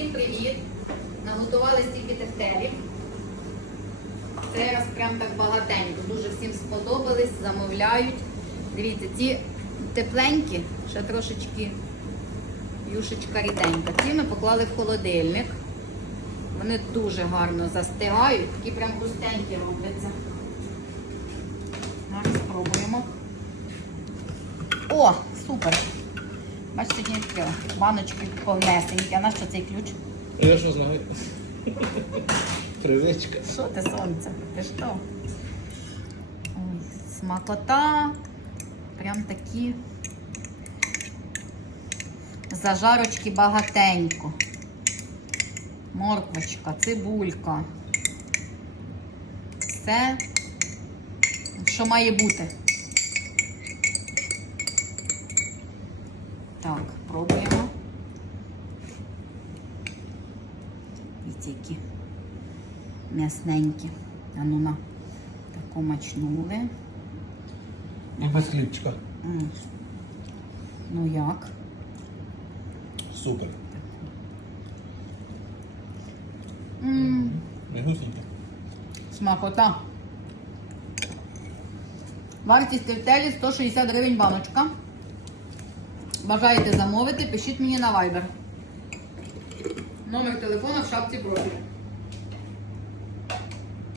Всім привіт! Наготували стільки тефтерів. Цей раз прям так багатенько. Дуже всім сподобались, замовляють. Дивіться, ці тепленькі, ще трошечки юшечка ріденька. Ці ми поклали в холодильник. Вони дуже гарно застигають, такі прям густенькі робляться. Зараз спробуємо. О, супер! Бачите, відкрила. Баночки повнесенькі. А на що цей ключ? Я що знаю? Привичка. Що ти, сонце? Ти що? Ой, смакота. Прям такі зажарочки багатенько. Морквочка, цибулька. Все, що має бути. Так, пробуємо. Дивіться, які м'ясненькі. А ну на таку мачнули. І без хлібчика. М. Ну як? Супер. м Мігусенько. Смакота. Вартість тефтелі 160 гривень баночка. Бажаєте замовити, пишіть мені на Viber. Номер телефону в шапці профілю.